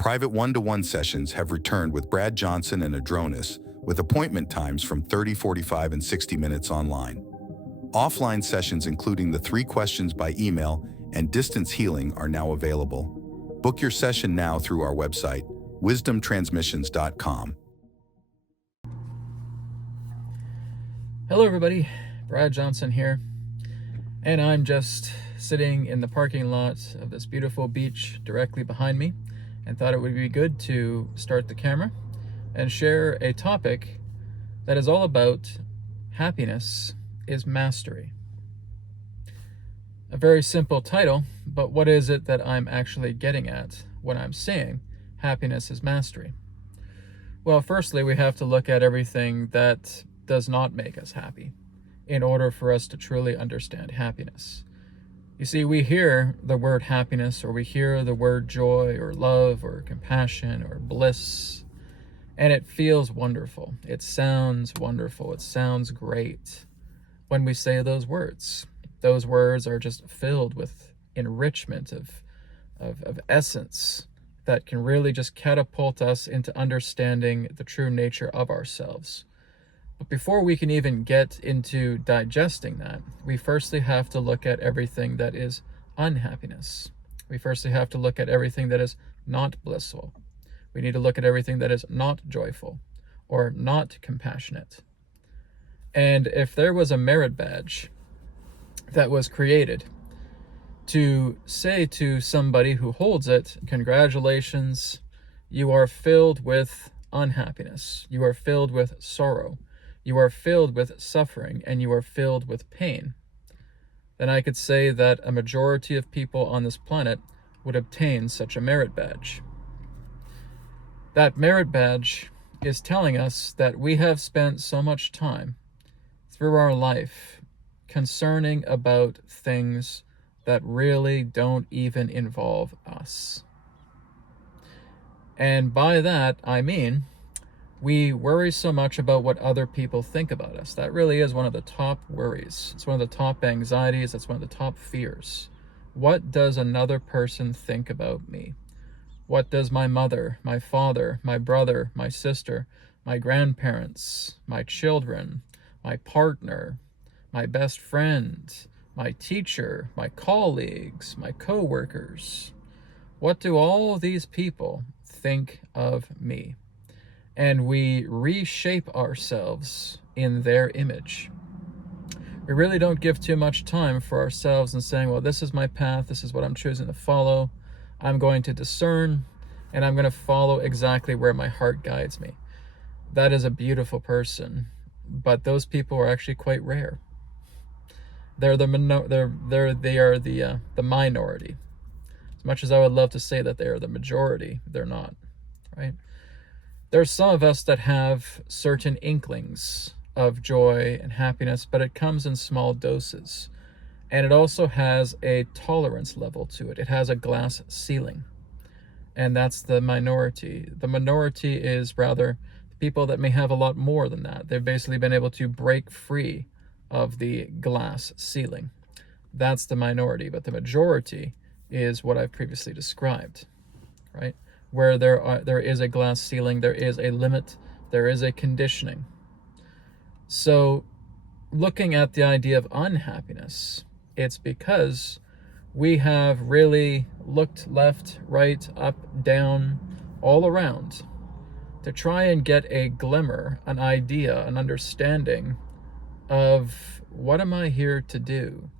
Private one-to-one sessions have returned with Brad Johnson and Adronis, with appointment times from 30, 45, and 60 minutes online. Offline sessions including the 3 questions by email and distance healing are now available. Book your session now through our website, wisdomtransmissions.com. Hello everybody, Brad Johnson here, and I'm just sitting in the parking lot of this beautiful beach directly behind me and thought it would be good to start the camera and share a topic that is all about happiness is mastery. A very simple title, but what is it that I'm actually getting at when I'm saying happiness is mastery? Well, firstly, we have to look at everything that does not make us happy in order for us to truly understand happiness. You see, we hear the word happiness, or we hear the word joy or love or compassion or bliss, and it feels wonderful. It sounds wonderful. It sounds great when we say those words. Those words are just filled with enrichment of essence that can really just catapult us into understanding the true nature of ourselves. But before we can even get into digesting that, we firstly have to look at everything that is unhappiness. We firstly have to look at everything that is not blissful. We need to look at everything that is not joyful or not compassionate. And if there was a merit badge that was created to say to somebody who holds it, congratulations, you are filled with unhappiness, you are filled with sorrow, you are filled with suffering, and you are filled with pain, then I could say that a majority of people on this planet would obtain such a merit badge. That merit badge is telling us that we have spent so much time through our life concerning about things that really don't even involve us. And by that, I mean, we worry so much about what other people think about us. That really is one of the top worries. It's one of the top anxieties. That's one of the top fears. What does another person think about me? What does my mother, my father, my brother, my sister, my grandparents, my children, my partner, my best friend, my teacher, my colleagues, my co-workers, what do all these people think of me? And we reshape ourselves in their image. We really don't give too much time for ourselves and saying, well, this is my path, this is what I'm choosing to follow. I'm going to discern, and I'm going to follow exactly where my heart guides me. That is a beautiful person, but those people are actually quite rare. They are the minority. As much as I would love to say that they are the majority, they're not, right? There's some of us that have certain inklings of joy and happiness, but it comes in small doses. And it also has a tolerance level to it. It has a glass ceiling. And that's the minority. The minority is rather people that may have a lot more than that. They've basically been able to break free of the glass ceiling. That's the minority. But the majority is what I've previously described, right? Where there is a glass ceiling, there is a limit, there is a conditioning. So looking at the idea of unhappiness, it's because we have really looked left, right, up, down, all around to try and get a glimmer, an idea, an understanding of what am I here to do?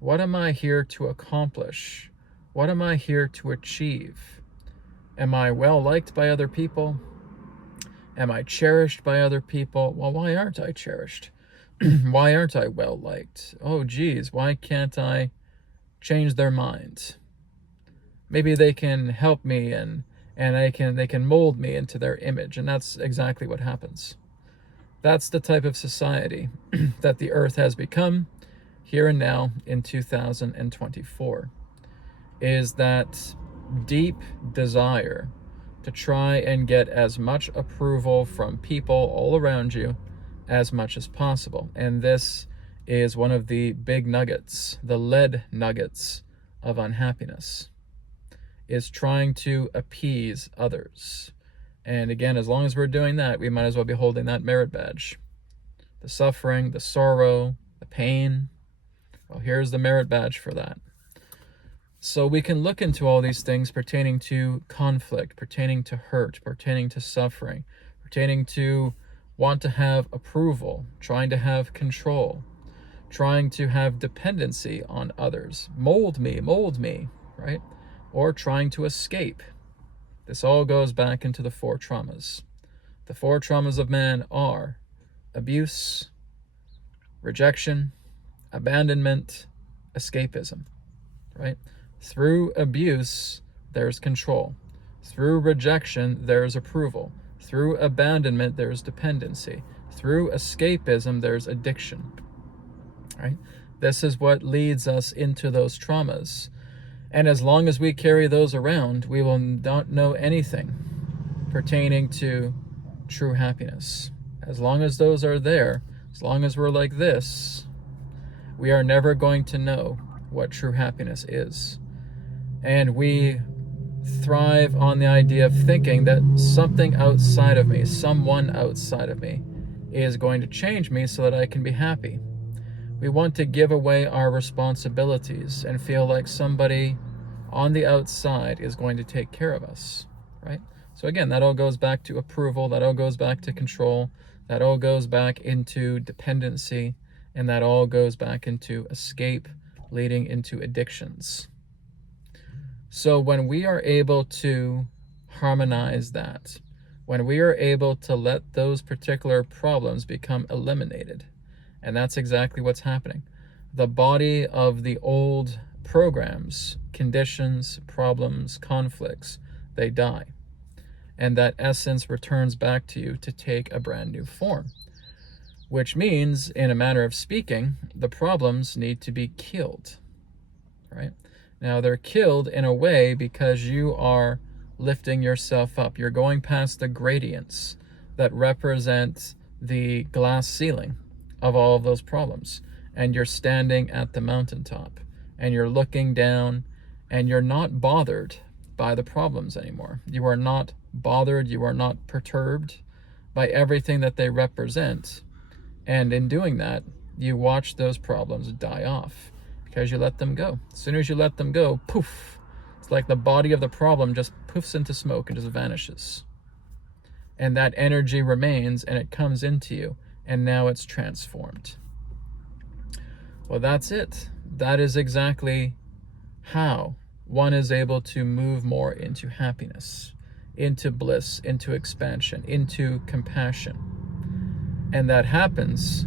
What am I here to accomplish? What am I here to achieve? Am I well liked by other people? Am I cherished by other people? Well, why aren't I cherished? Why aren't I well liked? Oh, geez, why can't I change their mind? Maybe they can help me and they can mold me into their image, and that's exactly what happens. That's the type of society that the earth has become here and now in 2024, is that deep desire to try and get as much approval from people all around you as much as possible. And this is one of the big nuggets, the lead nuggets of unhappiness, is trying to appease others. And again, as long as we're doing that, we might as well be holding that merit badge. The suffering, the sorrow, the pain, well, here's the merit badge for that. So we can look into all these things pertaining to conflict, pertaining to hurt, pertaining to suffering, pertaining to want to have approval, trying to have control, trying to have dependency on others, mold me, right? Or trying to escape. This all goes back into the 4 traumas. The 4 traumas of man are abuse, rejection, abandonment, escapism, right? Through abuse, there's control. Through rejection, there's approval. Through abandonment, there's dependency. Through escapism, there's addiction, right? This is what leads us into those traumas. And as long as we carry those around, we will not know anything pertaining to true happiness. As long as those are there, as long as we're like this, we are never going to know what true happiness is. And we thrive on the idea of thinking that something outside of me, someone outside of me, is going to change me so that I can be happy. We want to give away our responsibilities and feel like somebody on the outside is going to take care of us, right? So again, that all goes back to approval, that all goes back to control, that all goes back into dependency, and that all goes back into escape, leading into addictions. So when we are able to harmonize that, when we are able to let those particular problems become eliminated, and that's exactly what's happening. The body of the old programs, conditions, problems, conflicts, they die. And that essence returns back to you to take a brand new form. Which means, in a manner of speaking, the problems need to be killed, right? Now, they're killed in a way because you are lifting yourself up. You're going past the gradients that represent the glass ceiling of all of those problems. And you're standing at the mountaintop. And you're looking down. And you're not bothered by the problems anymore. You are not bothered. You are not perturbed by everything that they represent. And in doing that, you watch those problems die off. Because you let them go. As soon as you let them go, poof, it's like the body of the problem just poofs into smoke and just vanishes. And that energy remains and it comes into you, and now it's transformed. Well, that's it. That is exactly how one is able to move more into happiness, into bliss, into expansion, into compassion. And that happens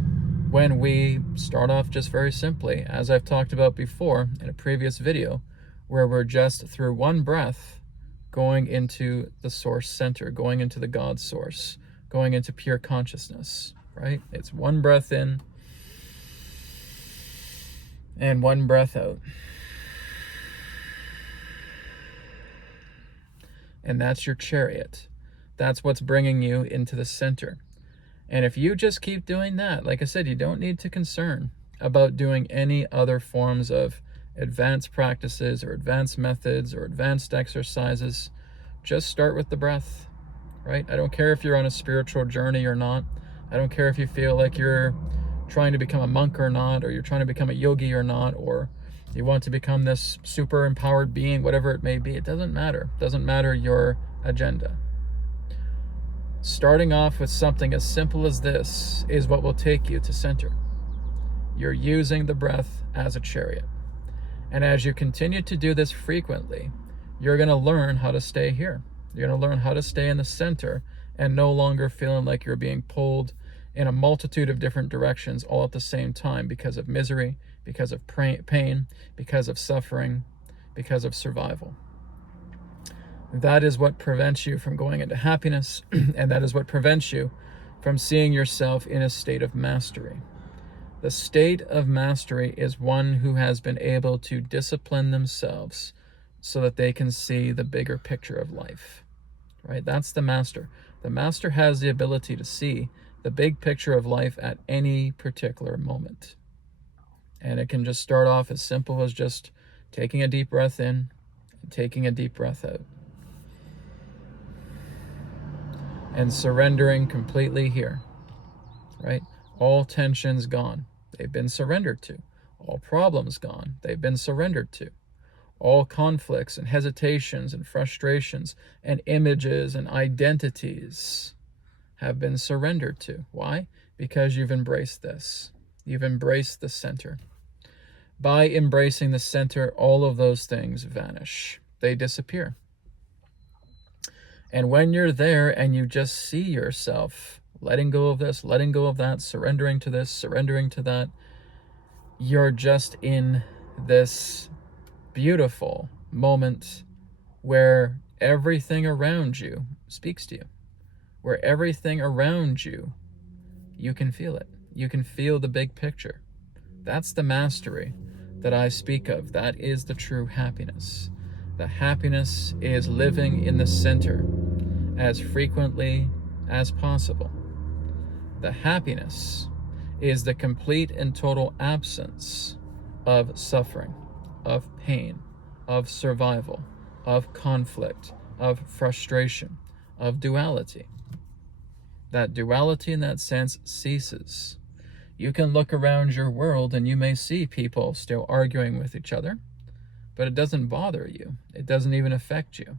when we start off just very simply, as I've talked about before in a previous video, where we're just through one breath going into the source center, going into the God source, going into pure consciousness, right? It's one breath in and one breath out. And that's your chariot. That's what's bringing you into the center. And if you just keep doing that, like I said, you don't need to concern about doing any other forms of advanced practices or advanced methods or advanced exercises. Just start with the breath, right? I don't care if you're on a spiritual journey or not. I don't care if you feel like you're trying to become a monk or not, or you're trying to become a yogi or not, or you want to become this super empowered being, whatever it may be. It doesn't matter. It doesn't matter your agenda. Starting off with something as simple as this is what will take you to center. You're using the breath as a chariot. And as you continue to do this frequently, you're going to learn how to stay here. You're going to learn how to stay in the center and no longer feeling like you're being pulled in a multitude of different directions all at the same time because of misery, because of pain, because of suffering, because of survival. That is what prevents you from going into happiness, and that is what prevents you from seeing yourself in a state of mastery. The state of mastery is one who has been able to discipline themselves so that they can see the bigger picture of life, right? That's the master. The master has the ability to see the big picture of life at any particular moment. And it can just start off as simple as just taking a deep breath in taking a deep breath out. And surrendering completely here, right? All tensions gone. They've been surrendered to. All problems gone. They've been surrendered to. All conflicts and hesitations and frustrations and images and identities have been surrendered to. Why? Because you've embraced this. You've embraced the center. By embracing the center, all of those things vanish. They disappear. And when you're there and you just see yourself letting go of this, letting go of that, surrendering to this, surrendering to that, you're just in this beautiful moment where everything around you speaks to you, where everything around you, you can feel it. You can feel the big picture. That's the mastery that I speak of. That is the true happiness. The happiness is living in the center as frequently as possible. The happiness is the complete and total absence of suffering, of pain, of survival, of conflict, of frustration, of duality. That duality in that sense ceases. You can look around your world and you may see people still arguing with each other, but it doesn't bother you. It doesn't even affect you.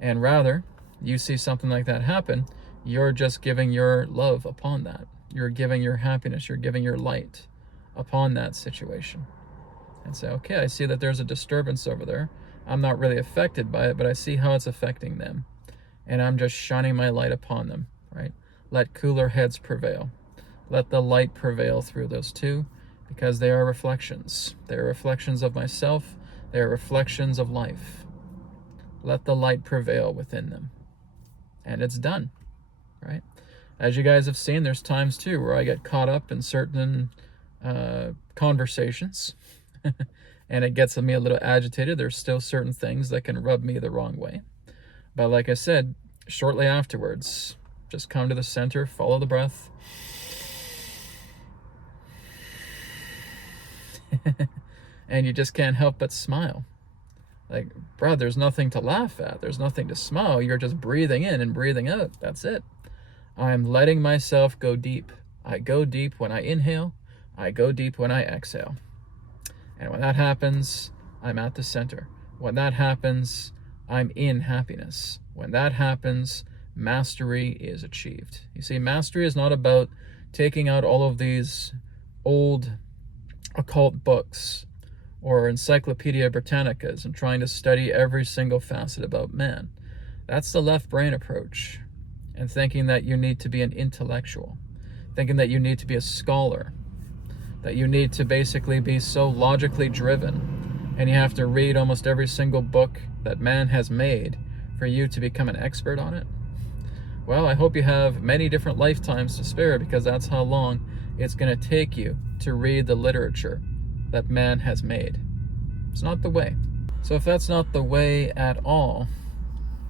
And rather, you see something like that happen, you're just giving your love upon that. You're giving your happiness, you're giving your light upon that situation. And say, okay, I see that there's a disturbance over there. I'm not really affected by it, but I see how it's affecting them. And I'm just shining my light upon them, right? Let cooler heads prevail. Let the light prevail through those two, because they are reflections. They are reflections of myself. They are reflections of life. Let the light prevail within them. And it's done, right? As you guys have seen, there's times too where I get caught up in certain conversations and it gets me a little agitated. There's still certain things that can rub me the wrong way. But like I said, shortly afterwards, just come to the center, follow the breath. And you just can't help but smile. Like, Brad, there's nothing to laugh at. There's nothing to smile. You're just breathing in and breathing out. That's it. I'm letting myself go deep. I go deep when I inhale. I go deep when I exhale. And when that happens, I'm at the center. When that happens, I'm in happiness. When that happens, mastery is achieved. You see, mastery is not about taking out all of these old occult books or Encyclopedia Britannicas and trying to study every single facet about man. That's the left brain approach. And thinking that you need to be an intellectual, thinking that you need to be a scholar, that you need to basically be so logically driven, and you have to read almost every single book that man has made for you to become an expert on it. Well, I hope you have many different lifetimes to spare, because that's how long it's going to take you to read the literature that man has made. It's not the way. So if that's not the way at all,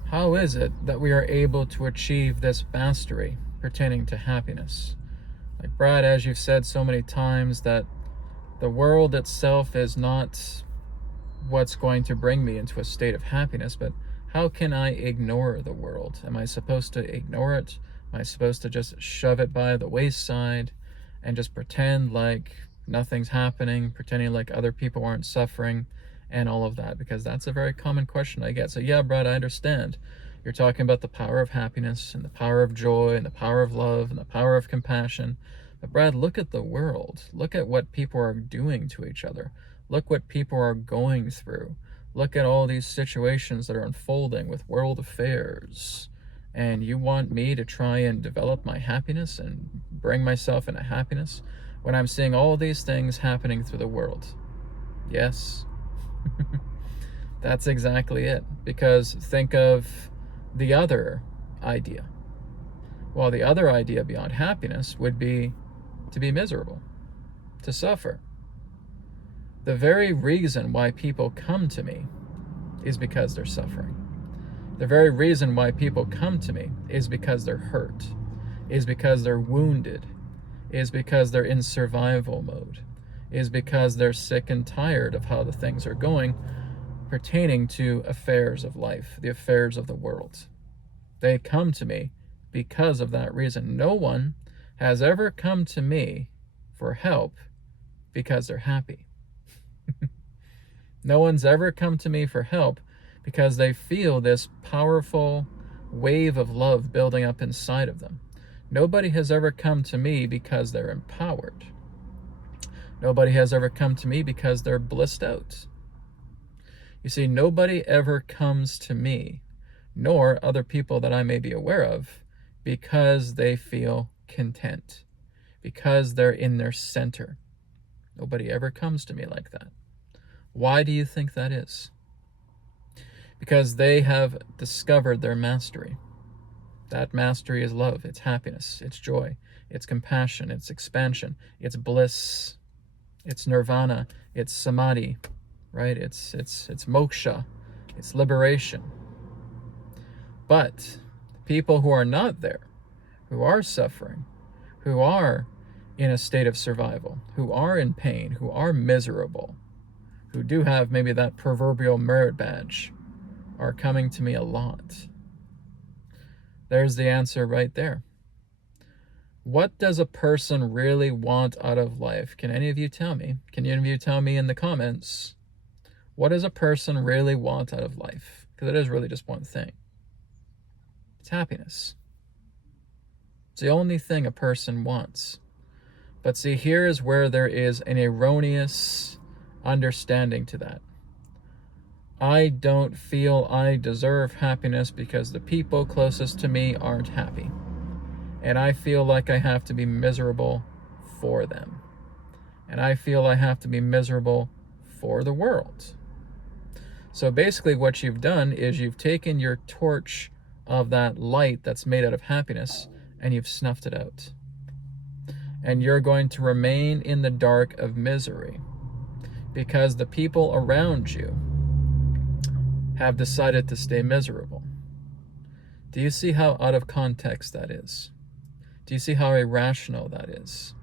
how is it that we are able to achieve this mastery pertaining to happiness? Like, Brad, as you've said so many times, that the world itself is not what's going to bring me into a state of happiness, but how can I ignore the world? Am I supposed to ignore it? Am I supposed to just shove it by the wayside and just pretend like nothing's happening, pretending like other people aren't suffering and all of that? Because that's a very common question I get. So yeah, Brad, I understand. You're talking about the power of happiness and the power of joy and the power of love and the power of compassion. But Brad, look at the world. Look at what people are doing to each other. Look what people are going through. Look at all these situations that are unfolding with world affairs. And you want me to try and develop my happiness and bring myself into happiness when I'm seeing all these things happening through the world? Yes. That's exactly it. Because think of the other idea. Well, the other idea beyond happiness would be to be miserable, to suffer. The very reason why people come to me is because they're suffering. The very reason why people come to me is because they're hurt, is because they're wounded, is because they're in survival mode, is because they're sick and tired of how the things are going, pertaining to affairs of life, the affairs of the world. They come to me because of that reason. No one has ever come to me for help because they're happy. No one's ever come to me for help because they feel this powerful wave of love building up inside of them. Nobody has ever come to me because they're empowered. Nobody has ever come to me because they're blissed out. You see, nobody ever comes to me, nor other people that I may be aware of, because they feel content, because they're in their center. Nobody ever comes to me like that. Why do you think that is? Because they have discovered their mastery. That mastery is love, it's happiness, it's joy, it's compassion, it's expansion, it's bliss, it's nirvana, it's samadhi, right? It's moksha, it's liberation. But people who are not there, who are suffering, who are in a state of survival, who are in pain, who are miserable, who do have maybe that proverbial merit badge, are coming to me a lot. There's the answer right there. What does a person really want out of life? Can any of you tell me? Can any of you tell me in the comments? What does a person really want out of life? Because it is really just one thing. It's happiness. It's the only thing a person wants. But see, here is where there is an erroneous understanding to that. I don't feel I deserve happiness because the people closest to me aren't happy. And I feel like I have to be miserable for them. And I feel I have to be miserable for the world. So basically what you've done is you've taken your torch of that light that's made out of happiness and you've snuffed it out. And you're going to remain in the dark of misery because the people around you have decided to stay miserable. Do you see how out of context that is? Do you see how irrational that is?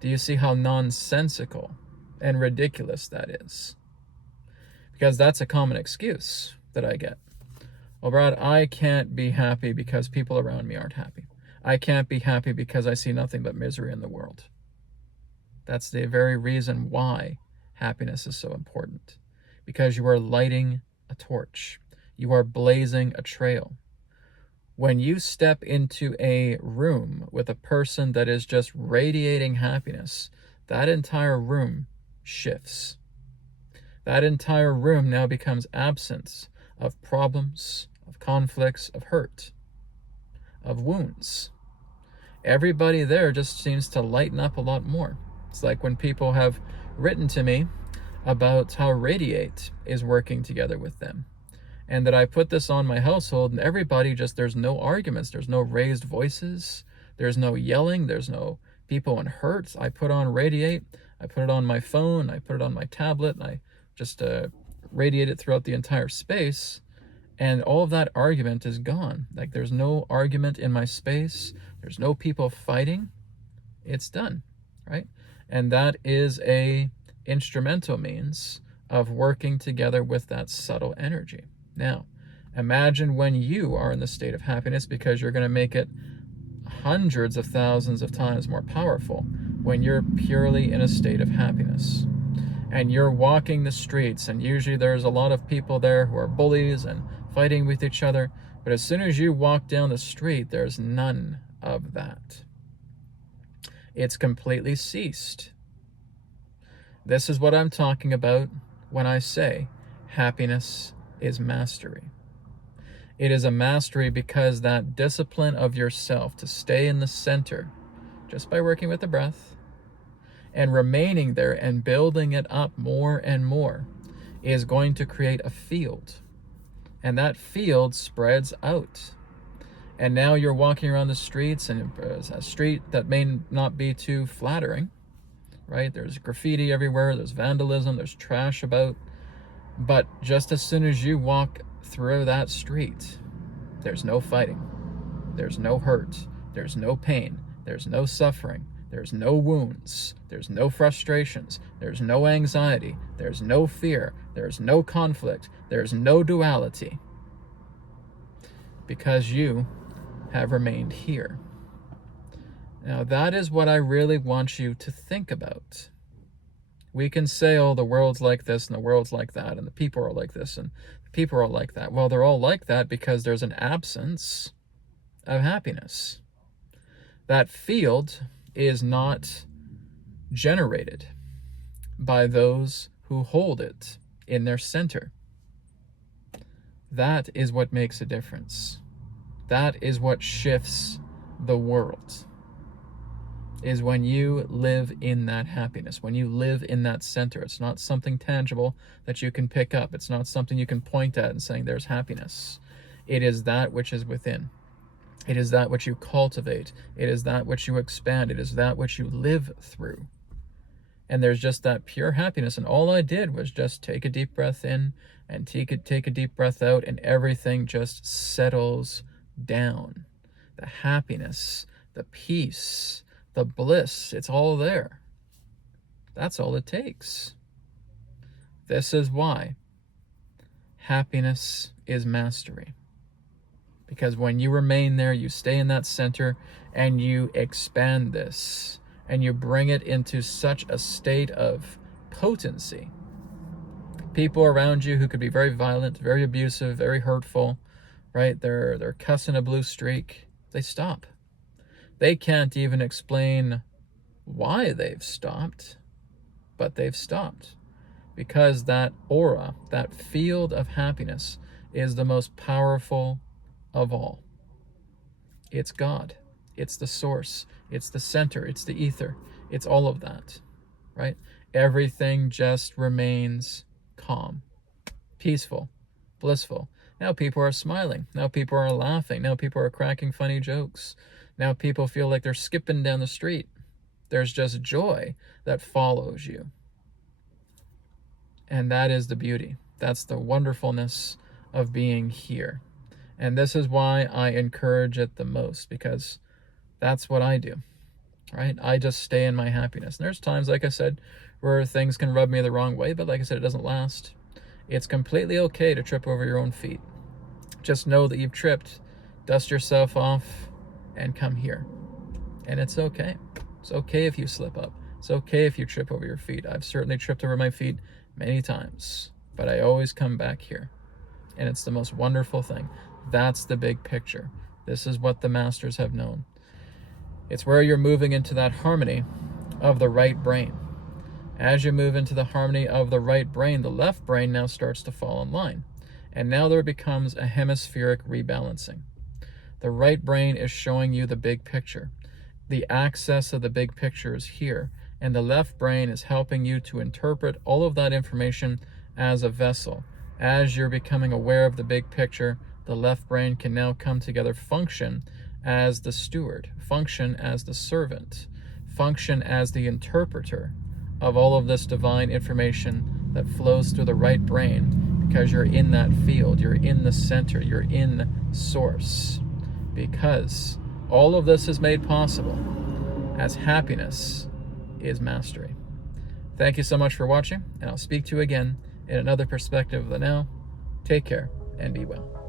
Do you see how nonsensical and ridiculous that is? Because that's a common excuse that I get. Well, Brad, I can't be happy because people around me aren't happy. I can't be happy because I see nothing but misery in the world. That's the very reason why happiness is so important. Because you are lighting a torch. You are blazing a trail. When you step into a room with a person that is just radiating happiness, that entire room shifts. That entire room now becomes absence of problems, of conflicts, of hurt, of wounds. Everybody there just seems to lighten up a lot more. It's like when people have written to me about how Radiate is working together with them. And that I put this on my household and everybody just, there's no arguments, there's no raised voices, there's no yelling, there's no people in hurt. I put on Radiate, I put it on my phone, I put it on my tablet, and I just radiate it throughout the entire space. And all of that argument is gone. Like there's no argument in my space, there's no people fighting. It's done, right? And that is a instrumental means of working together with that subtle energy. Now, imagine when you are in the state of happiness, because you're going to make it hundreds of thousands of times more powerful when you're purely in a state of happiness. And you're walking the streets, and usually there's a lot of people there who are bullies and fighting with each other. But as soon as you walk down the street, there's none of that. It's completely ceased. This is what I'm talking about when I say happiness is mastery. It is a mastery because that discipline of yourself to stay in the center, just by working with the breath, and remaining there and building it up more and more, is going to create a field. And that field spreads out. And now you're walking around the streets, and it's a street that may not be too flattering, right? There's graffiti everywhere, there's vandalism, there's trash about. But just as soon as you walk through that street, there's no fighting, there's no hurt, there's no pain, there's no suffering, There's no wounds. There's no frustrations. There's no anxiety. There's no fear. There's no conflict. There's no duality. Because you have remained here. Now, that is what I really want you to think about. We can say, oh, the world's like this and the world's like that, and the people are like this and the people are like that. Well, they're all like that because there's an absence of happiness. That field is not generated by those who hold it in their center. That is what makes a difference. That is what shifts the world, is when you live in that happiness, when you live in that center. It's not something tangible that you can pick up. It's not something you can point at and saying there's happiness. It is that which is within. It is that which you cultivate. It is that which you expand. It is that which you live through. And there's just that pure happiness. And all I did was just take a deep breath in and take a deep breath out, and everything just settles down. The happiness, the peace, the bliss, it's all there. That's all it takes. This is why happiness is mastery. Because when you remain there, you stay in that center and you expand this and you bring it into such a state of potency. People around you who could be very violent, very abusive, very hurtful, right? They're cussing a blue streak. They stop. They can't even explain why they've stopped, but they've stopped. Because that aura, that field of happiness, is the most powerful of all. It's God. It's the source. It's the center. It's the ether. It's all of that, right? Everything just remains calm, peaceful, blissful. Now people are smiling. Now people are laughing. Now people are cracking funny jokes. Now people feel like they're skipping down the street. There's just joy that follows you. And that is the beauty. That's the wonderfulness of being here. And this is why I encourage it the most, because that's what I do, right? I just stay in my happiness. And there's times, like I said, where things can rub me the wrong way, but like I said, it doesn't last. It's completely okay to trip over your own feet. Just know that you've tripped, dust yourself off, and come here. And it's okay. It's okay if you slip up. It's okay if you trip over your feet. I've certainly tripped over my feet many times, but I always come back here. And it's the most wonderful thing. That's the big picture. This is what the masters have known. It's where you're moving into that harmony of the right brain. As you move into the harmony of the right brain, the left brain now starts to fall in line. And now there becomes a hemispheric rebalancing. The right brain is showing you the big picture. The access of the big picture is here. And the left brain is helping you to interpret all of that information as a vessel. As you're becoming aware of the big picture, the left brain can now come together, function as the steward, function as the servant, function as the interpreter of all of this divine information that flows through the right brain, because you're in that field, you're in the center, you're in source. Because all of this is made possible as happiness is mastery. Thank you so much for watching, and I'll speak to you again in another perspective of the now. Take care and be well.